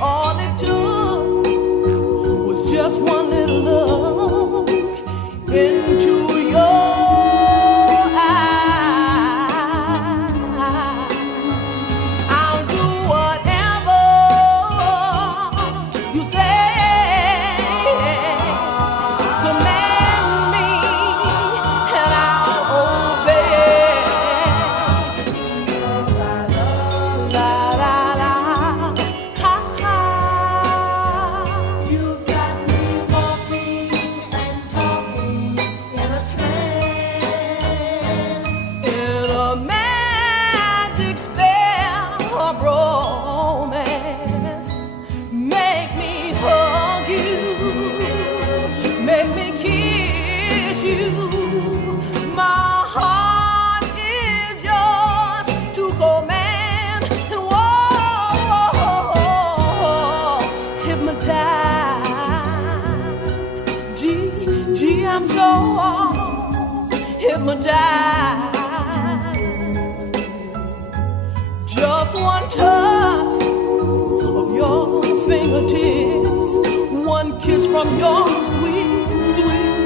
All it took was just one little look into your eyes. I'll do whatever you say. Command me and I'll obey. La la la, ha ha. You've got me walking and talking in a trance. In a magic spell of romance, make me hug you, make me kiss you. My heart is yours to command, and whoa, hypnotized. Gee, I'm so hypnotized. Just one touch of your fingertips, one kiss from your sweet, sweet